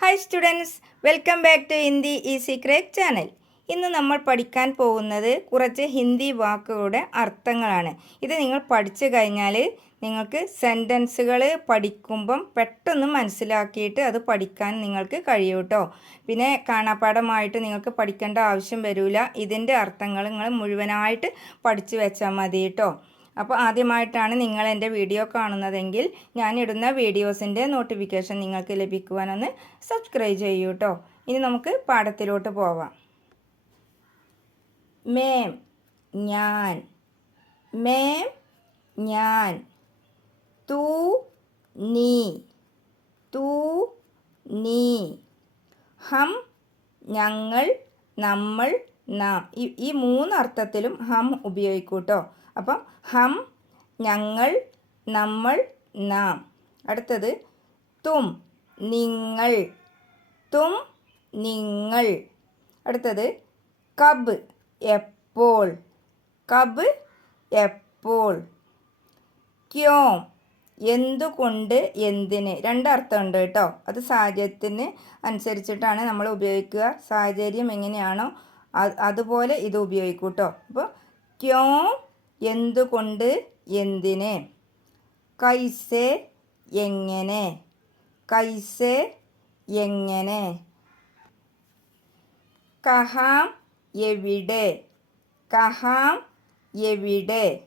Hi students welcome back to Hindi easy crack channel ഇന്ന് നമ്മൾ പഠിക്കാൻ പോകുന്നത് കുറച്ച് ഹിന്ദി വാക്കുകളുടെ അർത്ഥങ്ങളാണ്. ഇത് നിങ്ങൾ പഠിച്ചു കഴിഞ്ഞാൽ നിങ്ങൾക്ക് സെന്റൻസുകൾ പഠിക്കുമ്പം പെട്ടെന്ന് മനസ്സിലാക്കിയിട്ട് അത് പഠിക്കാൻ നിങ്ങൾക്ക് കഴിയും കേട്ടോ. പിന്നെ കാണാപ്പാടമായിട്ട് നിങ്ങൾക്ക് പഠിക്കേണ്ട ആവശ്യം വരില്ല. ഇതിന്റെ അർത്ഥങ്ങൾ നിങ്ങൾ മുഴുവനായിട്ട് പഠിച്ചു വെച്ചാൽ മതി കേട്ടോ. അപ്പോൾ ആദ്യമായിട്ടാണ് നിങ്ങൾ എന്റെ വീഡിയോ കാണുന്നതെങ്കിൽ ഞാൻ ഇടുന്ന വീഡിയോസിന്റെ നോട്ടിഫിക്കേഷൻ നിങ്ങൾക്ക് ലഭിക്കുവാനൊന്ന് സബ്സ്ക്രൈബ് ചെയ്യൂ കേട്ടോ ഇനി നമുക്ക് പാഠത്തിലോട്ട് പോവാം. മേം ഞാൻ. മേം ഞാൻ. തൂ നീ. തൂ നീ. ഹം ഞങ്ങൾ നമ്മൾ നാം. ഈ മൂന്ന് അർത്ഥത്തിലും ഹം ഉപയോഗിക്കൂ കേട്ടോ അപ്പം ഹം ഞങ്ങൾ നമ്മൾ നാം. അടുത്തത് തും നിങ്ങൾ. തും നിങ്ങൾ. അടുത്തത് കബ് എപ്പോൾ. കബ് എപ്പോൾ. ക്യോം എന്തുകൊണ്ട് എന്തിന്. രണ്ടർത്ഥമുണ്ട് കേട്ടോ. അത് സാഹചര്യത്തിന് അനുസരിച്ചിട്ടാണ് നമ്മൾ ഉപയോഗിക്കുക. സാഹചര്യം എങ്ങനെയാണോ അതുപോലെ ഇത് ഉപയോഗിക്കൂട്ടോ അപ്പോൾ ക്യോ എന്തുകൊണ്ട് എന്തിന്? കൈസെ എങ്ങനെ? കൈസെ എങ്ങനെ? കഹാം എവിടെ? കഹാം എവിടെ?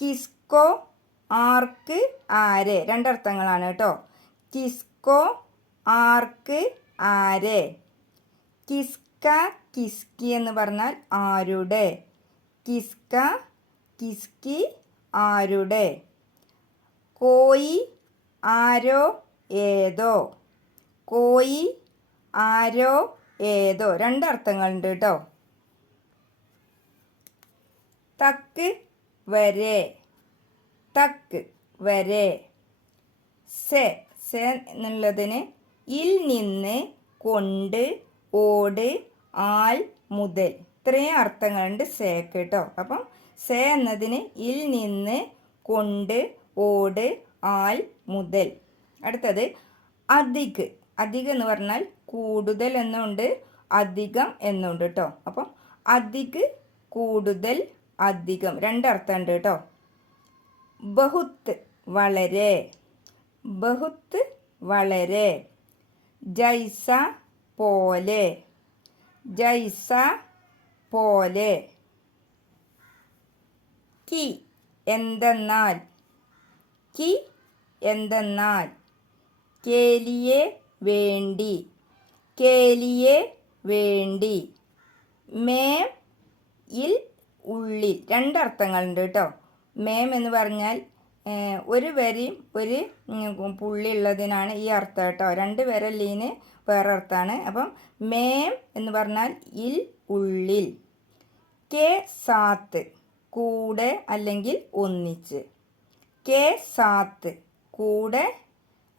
കിസ്കോ ആർക്ക് ആര്? രണ്ടർത്ഥങ്ങളാണ് കേട്ടോ. കിസ്കോ ആർക്ക് ആര്? കിസ്ക കിസ്കി എന്ന് പറഞ്ഞാൽ ആരുടെ? കിസ്ക കിസ്കി ആരുടെ? കോയി ആരോ ഏതോ? കോയി ആരോ ഏതോ? രണ്ടർത്ഥങ്ങളുണ്ട് കേട്ടോ. തക്ക് വരെ. തക്ക് വരെ. സെ. സെ എന്നുള്ളതിന് ഇൽ നിന്ന് കൊണ്ട് ഓട് ആൽ മുതൽ. ഇത്രയും അർത്ഥങ്ങളുണ്ട് സേക്ക് കേട്ടോ. അപ്പം സേ എന്നതിന് ഇൽ നിന്ന് കൊണ്ട് ഓട് ആൽ മുതൽ. അടുത്തത് അധിക്. അധികം എന്ന് പറഞ്ഞാൽ കൂടുതൽ എന്നുണ്ട് അധികം എന്നുണ്ട് കേട്ടോ. അപ്പം അധിക് കൂടുതൽ അധികം. രണ്ടർത്ഥമുണ്ട് കേട്ടോ. ബഹുത്ത് വളരെ. ബഹുത്ത് വളരെ. ജൈസ പോലെ. ജൈസ പോലെ. കി എന്തെന്നാൽ കി എന്തെന്നാൽ കേലിയെ വേണ്ടി കേലിയെ വേണ്ടി മേം ഇൽ ഉള്ളിൽ രണ്ടർത്ഥങ്ങളുണ്ട് കേട്ടോ. മേം എന്ന് പറഞ്ഞാൽ ഒരു വരിയും ഒരു പുള്ളി ഉള്ളതിനാണ് ഈ അർത്ഥം കേട്ടോ. രണ്ട് വരല്ലീന് വേറെ അർത്ഥമാണ് അപ്പം മേം എന്ന് പറഞ്ഞാൽ ഇൽ ഉള്ളിൽ കെ സാത്ത്. കൂടെ അല്ലെങ്കിൽ ഒന്നിച്ച്. കെ സാത്ത് കൂടെ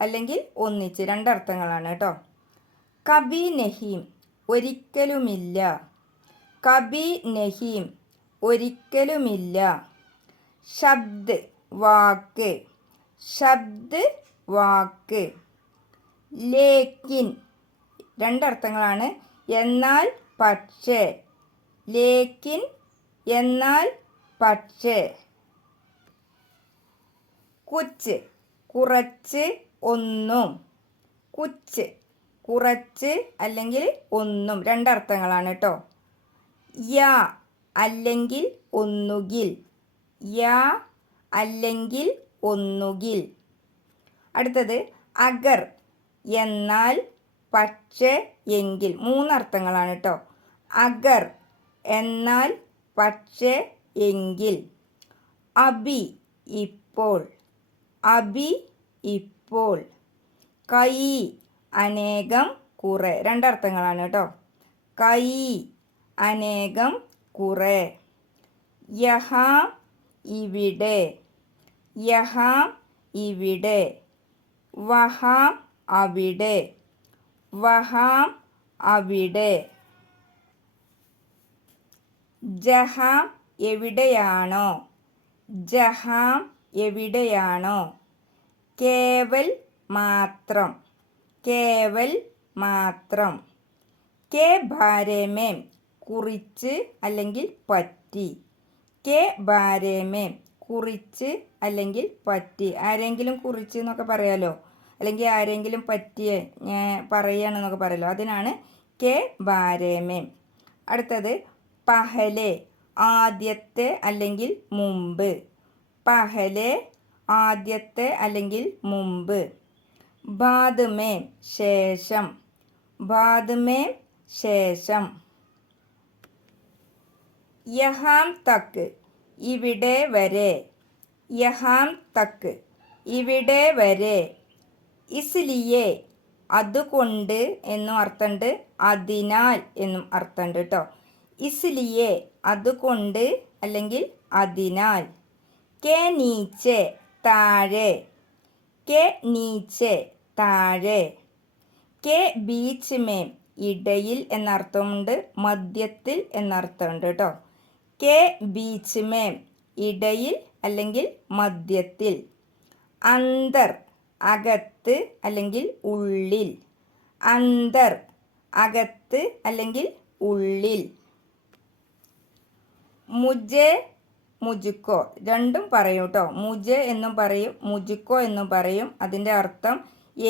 അല്ലെങ്കിൽ ഒന്നിച്ച്. രണ്ടർത്ഥങ്ങളാണ് കേട്ടോ. കബി നഹീം ഒരിക്കലുമില്ല. കബി നഹീം ഒരിക്കലുമില്ല. ശബ്ദ് വാക്ക്. ശബ്ദ് വാക്ക്. ലേക്കിൻ രണ്ടർത്ഥങ്ങളാണ്. എന്നാൽ പക്ഷേ. ലേക്കിൻ എന്നാൽ പക്ഷേ കുച്ച് കുറച്ച് ഒന്നും. കുച്ച് കുറച്ച് അല്ലെങ്കിൽ ഒന്നും. രണ്ടർത്ഥങ്ങളാണ് കേട്ടോ. യാ അല്ലെങ്കിൽ ഒന്നുകിൽ. യാ അല്ലെങ്കിൽ ഒന്നുകിൽ. അടുത്തത് അഗർ എന്നാൽ പക്ഷേ എങ്കിൽ. മൂന്നർത്ഥങ്ങളാണ് കേട്ടോ. അഗർ എന്നാൽ പക്ഷേ എങ്കിൽ അബി ഇപ്പോൾ അബി ഇപ്പോൾ. കൈ അനേകം കുറെ. രണ്ടർത്ഥങ്ങളാണ് കേട്ടോ. കൈ അനേകം കുറെ. യഹ ഇവിടെ. യഹ ഇവിടെ. വഹ അവിടെ. വഹ അവിടെ. ജഹാം എവിടെയാണോ? ജഹാം എവിടെയാണോ? കേവൽ മാത്രം. കേവൽ മാത്രം. കെ ബാരേമേ കുറിച്ച് അല്ലെങ്കിൽ പറ്റി. കെ ബാരേമേ കുറിച്ച് അല്ലെങ്കിൽ പറ്റി. ആരെങ്കിലും കുറിച്ച് എന്നൊക്കെ പറയാലോ? അല്ലെങ്കിൽ ആരെങ്കിലും പറ്റിയ ഞാൻ പറയുകയാണെന്നൊക്കെ പറയാലോ? അതിനാണ് കെ ബാരേമേ അടുത്തത് പഹലെ. ആദ്യത്തെ അല്ലെങ്കിൽ മുമ്പ്. പഹലെ ആദ്യത്തെ അല്ലെങ്കിൽ മുമ്പ്. ബാദ്മേ ശേഷം. ബാദ്മേ ശേഷം. യഹാം തക്ക് ഇവിടെ വരെ. യഹാം തക്ക് ഇവിടെ വരെ. ഇസ്ലിയെ അതുകൊണ്ട് എന്നും അർത്ഥമുണ്ട് അതിനാൽ എന്നും അർത്ഥമുണ്ട് കേട്ടോ ഇസ്ലിയെ അതുകൊണ്ട് അല്ലെങ്കിൽ അതിനാൽ. കെ നീച്ചെ താഴെ. കെ നീച്ചെ താഴെ. കെ ബീച്ച് മേ ഇടയിൽ എന്നർത്ഥമുണ്ട് മധ്യത്തിൽ എന്നർത്ഥമുണ്ട് കേട്ടോ കെ ബീച്ച് മേ ഇടയിൽ അല്ലെങ്കിൽ മധ്യത്തിൽ. അന്തർ അകത്ത് അല്ലെങ്കിൽ ഉള്ളിൽ. അന്തർ അകത്ത് അല്ലെങ്കിൽ ഉള്ളിൽ. മുജെ മുജുക്കോ. രണ്ടും പറയും കേട്ടോ മുജെ എന്നും പറയും മുജുക്കോ എന്നും പറയും. അതിന്റെ അർത്ഥം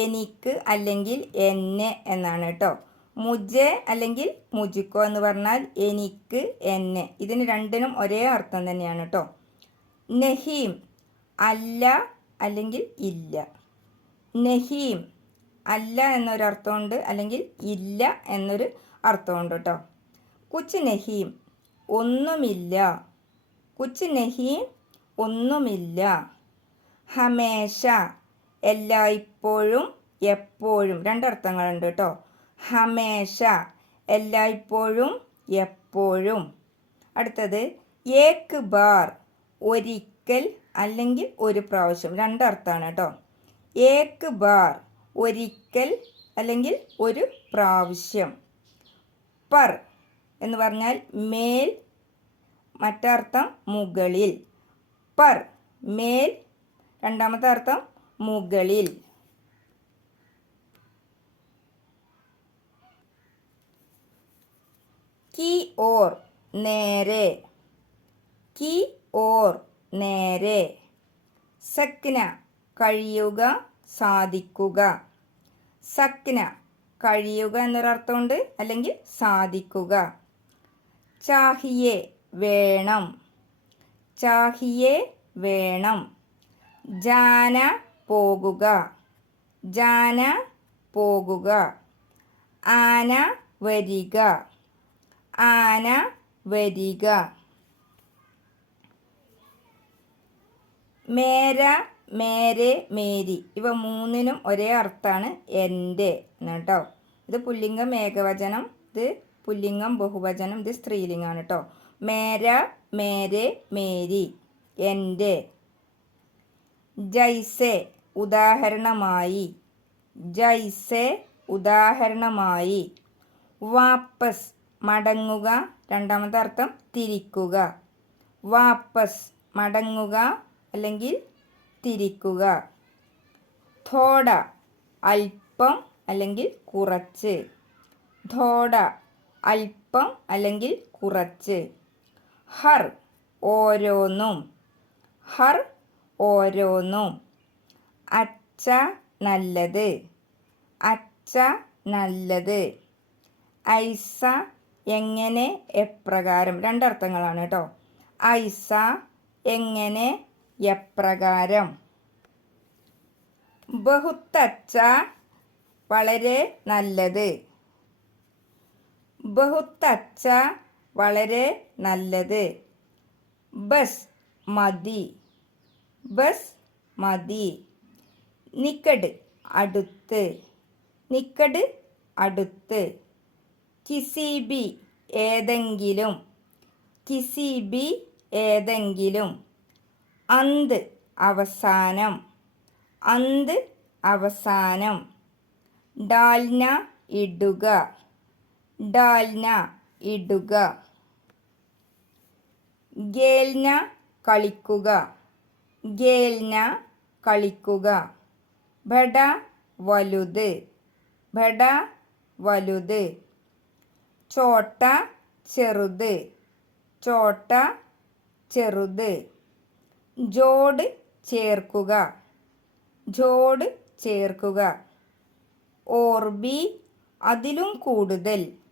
എനിക്ക് അല്ലെങ്കിൽ എന്നെ എന്നാണ് കേട്ടോ മുജെ അല്ലെങ്കിൽ മുജുക്കോ എന്ന് പറഞ്ഞാൽ എനിക്ക് എന്നെ. ഇതിന് രണ്ടിനും ഒരേ അർത്ഥം തന്നെയാണ് കേട്ടോ നഹീം അല്ല അല്ലെങ്കിൽ ഇല്ല. നഹീം അല്ല എന്നൊരു അർത്ഥമുണ്ട് അല്ലെങ്കിൽ ഇല്ല എന്നൊരു അർത്ഥമുണ്ട് കേട്ടോ കുച്ച് നഹീം ഒന്നുമില്ല. കുച്ച് നെഹി ഒന്നുമില്ല. ഹമേഷ എല്ലായ്പ്പോഴും എപ്പോഴും. രണ്ടർത്ഥങ്ങളുണ്ട് കേട്ടോ. ഹമേഷ എല്ലായ്പ്പോഴും എപ്പോഴും. അടുത്തത് ഏക്ക് ബാർ ഒരിക്കൽ അല്ലെങ്കിൽ ഒരു പ്രാവശ്യം. രണ്ടർത്ഥമാണ് കേട്ടോ. ഏക്ക് ബാർ ഒരിക്കൽ അല്ലെങ്കിൽ ഒരു പ്രാവശ്യം. പർ എന്ന് പറഞ്ഞാൽ മേൽ മറ്റർത്ഥം മുകളിൽ. പർ മേൽ രണ്ടാമത്തെ അർത്ഥം മുകളിൽ. കി ഓർ നേരെ. കി ഓർ നേരെ. സക്ന കഴിയുക സാധിക്കുക. സക്ന കഴിയുക എന്നൊരർത്ഥമുണ്ട് അല്ലെങ്കിൽ സാധിക്കുക. ചാഹിയെ വേണം. ചാഹിയെ വേണം. ജാന പോകുക. ജാന പോകുക. ആന വരിക. ആന വരിക. മേര മേരെ മേരി. ഇവ മൂന്നിനും ഒരേ അർത്ഥമാണ് എന്റെ. കേട്ടോ. ഇത് പുല്ലിംഗം ഏകവചനം ഇത് പുല്ലിംഗം ബഹുവചനം ഇത് സ്ത്രീലിംഗമാണ് കേട്ടോ മേര മേരെ മേരി. എന്റെ. ജൈസെ ഉദാഹരണമായി. ജൈസെ ഉദാഹരണമായി. വാപ്പസ് മടങ്ങുക രണ്ടാമത്തെ അർത്ഥം തിരിക്കുക. വാപ്പസ് മടങ്ങുക അല്ലെങ്കിൽ തിരിക്കുക. ഥോഡ അല്പം അല്ലെങ്കിൽ കുറച്ച്. ഥോഡ അല്പം അല്ലെങ്കിൽ കുറച്ച്. ഹർ ഓരോന്നും. ഹർ ഓരോന്നും. അച്ച നല്ലത്. അച്ച നല്ലത്. ഐസ എങ്ങനെ എപ്രകാരം. രണ്ടർത്ഥങ്ങളാണ് കേട്ടോ. ഐസ എങ്ങനെ എപ്രകാരം. ബഹുത്തച്ച വളരെ നല്ലത്. ബഹുത്തച്ച വളരെ നല്ലത്. ബസ് മതി. ബസ് മതി. നിക്കട് അടുത്ത്. നിക്കട് അടുത്ത്. കിസിബി ഏതെങ്കിലും. കിസിബി ഏതെങ്കിലും. അന്ത് അവസാനം. അന്ത് അവസാനം. ഡാൽന ഇടുക. ഡാൽന ഇടുക. ഗേൽന കളിക്കുക. ഗേൽന കളിക്കുക. ഭട വലുത്. ഭട വലുത്. ചോട്ട ചെറുത്. ചോട്ട ചെറുത്. ജോഡ് ചേർക്കുക. ജോഡ് ചേർക്കുക. ഓർബി അതിലും കൂടുതൽ.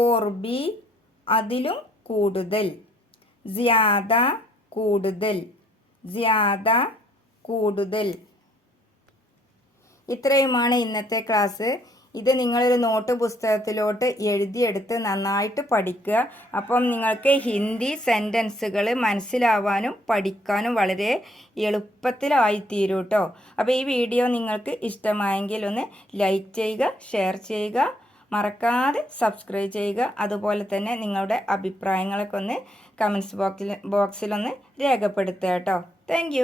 ഓർബി അതിലും കൂടുതൽ. ജ്യാദ കൂടുതൽ. ജ്യാദ കൂടുതൽ. ഇത്രയുമാണ് ഇന്നത്തെ ക്ലാസ്. ഇത് നിങ്ങളൊരു നോട്ട് പുസ്തകത്തിലോട്ട് എഴുതിയെടുത്ത് നന്നായിട്ട് പഠിക്കുക. അപ്പം നിങ്ങൾക്ക് ഹിന്ദി സെന്റൻസുകൾ മനസ്സിലാവാനും പഠിക്കാനും വളരെ എളുപ്പത്തിലായിത്തീരും കേട്ടോ അപ്പോൾ ഈ വീഡിയോ നിങ്ങൾക്ക് ഇഷ്ടമായെങ്കിൽ ഒന്ന് ലൈക്ക് ചെയ്യുക ഷെയർ ചെയ്യുക. മറക്കാതെ സബ്സ്ക്രൈബ് ചെയ്യുക. അതുപോലെ തന്നെ നിങ്ങളുടെ അഭിപ്രായങ്ങളൊക്കെ ഒന്ന് കമൻസ് ബോക്സിൽ ബോക്സിലൊന്ന് രേഖപ്പെടുത്തുക കേട്ടോ. താങ്ക്